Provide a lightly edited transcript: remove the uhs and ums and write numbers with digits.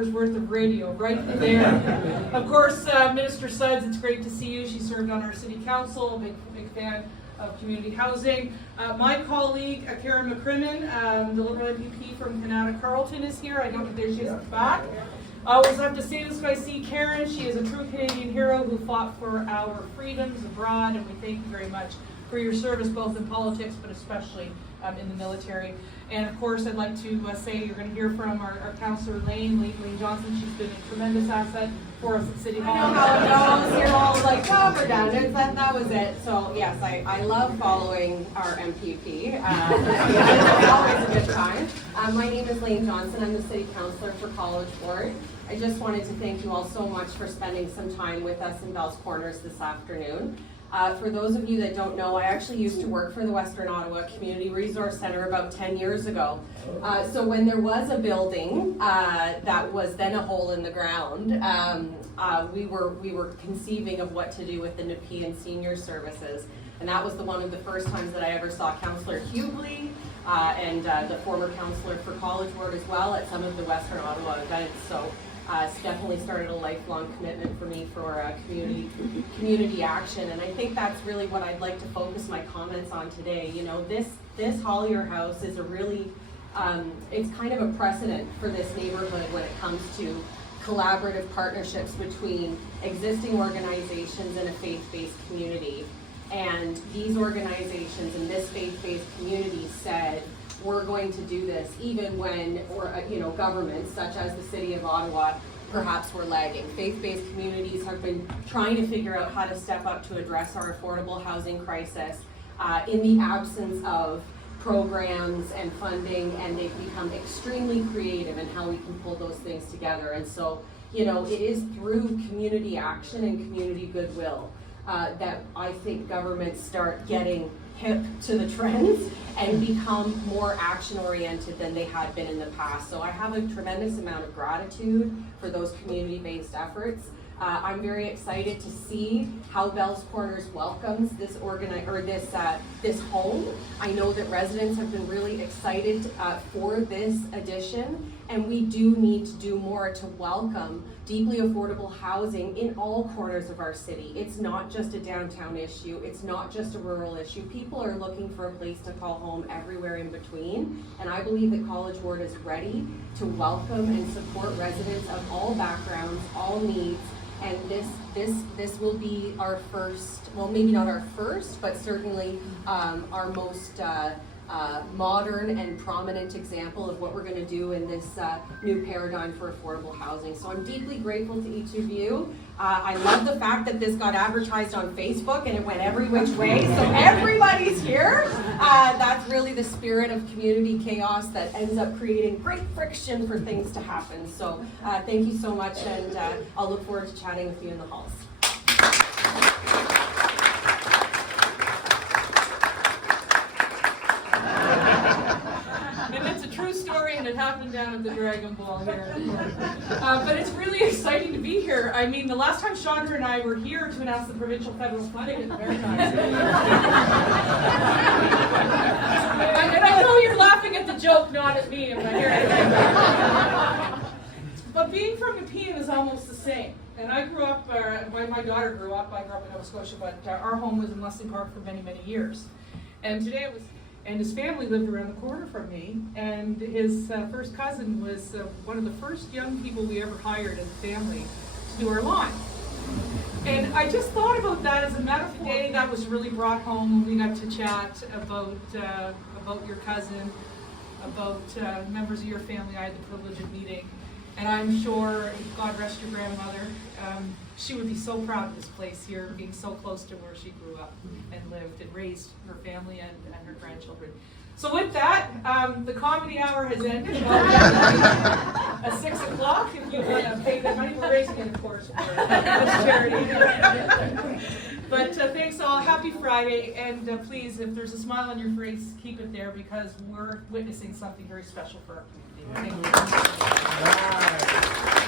hours worth of radio right there. Of course, Minister Suds, it's great to see you. She served on our city council, big fan of community housing. My colleague, Karen McCrimmon, the Liberal MPP from Canada Carleton, is here. I know that there she is at the back. I always have to say this when I see Karen. She is a true Canadian hero who fought for our freedoms abroad, and we thank you very much for your service both in politics but especially in the military. And of course, I'd like to say you're going to hear from our councillor Lane Johnson. She's been a tremendous asset for us at City Hall. I know how it goes. You're all like, oh, we're done. That was it. So yes, I love following our MPP. It's always a good time. My name is Lane Johnson. I'm the city councillor for College Ward. I just wanted to thank you all so much for spending some time with us in Bell's Corners this afternoon. For those of you that don't know, I actually used to work for the Western Ottawa Community Resource Centre about 10 years ago. So when there was a building that was then a hole in the ground, we were conceiving of what to do with the Nepean Senior Services. And that was one of the first times that I ever saw Councillor Hughley and the former councillor for College Ward as well at some of the Western Ottawa events. So it's definitely started a lifelong commitment for me for community action, and I think that's really what I'd like to focus my comments on today. You know, this Hollier House is a really, it's kind of a precedent for this neighborhood when it comes to collaborative partnerships between existing organizations and a faith-based community. And these organizations and this faith-based community said, we're going to do this even when, governments such as the City of Ottawa perhaps were lagging. Faith-based communities have been trying to figure out how to step up to address our affordable housing crisis in the absence of programs and funding, and they've become extremely creative in how we can pull those things together. And so, it is through community action and community goodwill that I think governments start getting hip to the trends and become more action-oriented than they had been in the past. So I have a tremendous amount of gratitude for those community-based efforts. I'm very excited to see how Bell's Corners welcomes this this home. I know that residents have been really excited for this addition, and we do need to do more to welcome deeply affordable housing in all corners of our city. It's not just a downtown issue. It's not just a rural issue. People are looking for a place to call home everywhere in between, and I believe that College Ward is ready to welcome and support residents of all backgrounds, all needs. And this will be our first, well, maybe not our first, but certainly our most modern and prominent example of what we're going to do in this new paradigm for affordable housing. So I'm deeply grateful to each of you. I love the fact that this got advertised on Facebook and it went every which way, so everybody's here. That's really the spirit of community chaos that ends up creating great friction for things to happen. So thank you so much, and I'll look forward to chatting with you in the halls. And it happened down at the Dragon Ball here. But it's really exciting to be here. I mean, the last time Chandra and I were here to announce the provincial federal funding at the Maritimes. And I know you're laughing at the joke, not at me. I'm not here. But being from Nepean is almost the same. And I grew up, when my daughter grew up, I grew up in Nova Scotia, but our home was in Leslie Park for many, many years. And today it was. And his family lived around the corner from me, and his first cousin was one of the first young people we ever hired as a family to do our lawn. And I just thought about that as a metaphor today. That was really brought home when we got to chat about your cousin, about members of your family I had the privilege of meeting. And I'm sure, God rest your grandmother, she would be so proud of this place here, being so close to where she grew up and lived and raised her family and her grandchildren. So with that, the comedy hour has ended. At 6 o'clock, if you want to pay the money, we're raising it, of course, for charity. But thanks all. Happy Friday. And please, if there's a smile on your face, keep it there, because we're witnessing something very special for our community. Thank you.